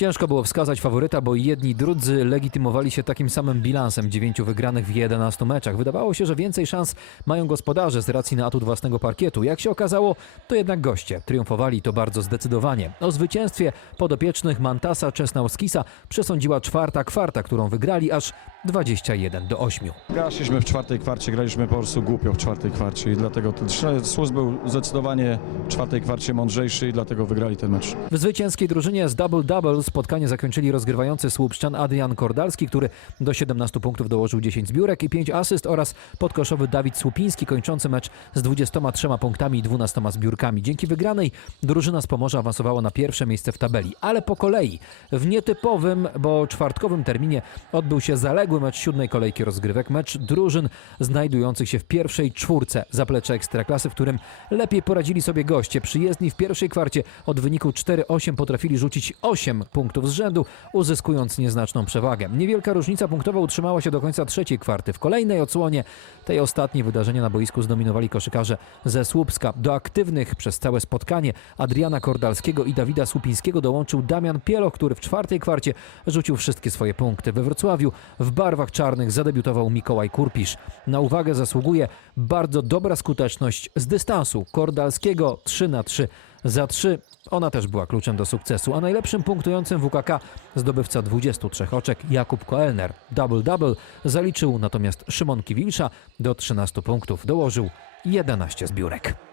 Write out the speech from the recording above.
Ciężko było wskazać faworyta, bo jedni drudzy legitymowali się takim samym bilansem dziewięciu wygranych w 11 meczach. Wydawało się, że więcej szans mają gospodarze z racji na atut własnego parkietu. Jak się okazało, to jednak goście triumfowali to bardzo zdecydowanie. O zwycięstwie podopiecznych Mantasa Czesnauskisa przesądziła czwarta kwarta, którą wygrali aż 21 do 8. Graliśmy w czwartej kwarcie, graliśmy po prostu głupio w czwartej kwarcie i dlatego ten Sus był zdecydowanie w czwartej kwarcie mądrzejszy i dlatego wygrali ten mecz. W zwycięskiej drużynie z double-double spotkanie zakończyli rozgrywający słupszczan Adrian Kordalski, który do 17 punktów dołożył 10 zbiórek i 5 asyst oraz podkoszowy Dawid Słupiński kończący mecz z 23 punktami i 12 zbiórkami. Dzięki wygranej drużyna z Pomorza awansowała na pierwsze miejsce w tabeli, ale po kolei w nietypowym, bo czwartkowym terminie odbył się zaległy mecz siódmej kolejki rozgrywek, mecz drużyn znajdujących się w pierwszej czwórce zaplecza Ekstraklasy, w którym lepiej poradzili sobie goście. Przyjezdni w pierwszej kwarcie od wyniku 4-8 potrafili rzucić 8 punktów z rzędu, uzyskując nieznaczną przewagę. Niewielka różnica punktowa utrzymała się do końca trzeciej kwarty. W kolejnej odsłonie tej ostatniej wydarzenia na boisku zdominowali koszykarze ze Słupska. Do aktywnych przez całe spotkanie Adriana Kordalskiego i Dawida Słupińskiego dołączył Damian Pieloch, który w czwartej kwarcie rzucił wszystkie swoje punkty. We Wrocławiu w barwach czarnych zadebiutował Mikołaj Kurpisz. Na uwagę zasługuje bardzo dobra skuteczność z dystansu Kordalskiego 3 na 3 za 3. Ona też była kluczem do sukcesu, a najlepszym punktującym WKK zdobywca 23 oczek Jakub Koelner. Double-double zaliczył natomiast Szymon Kiwilsza do 13 punktów. Dołożył 11 zbiórek.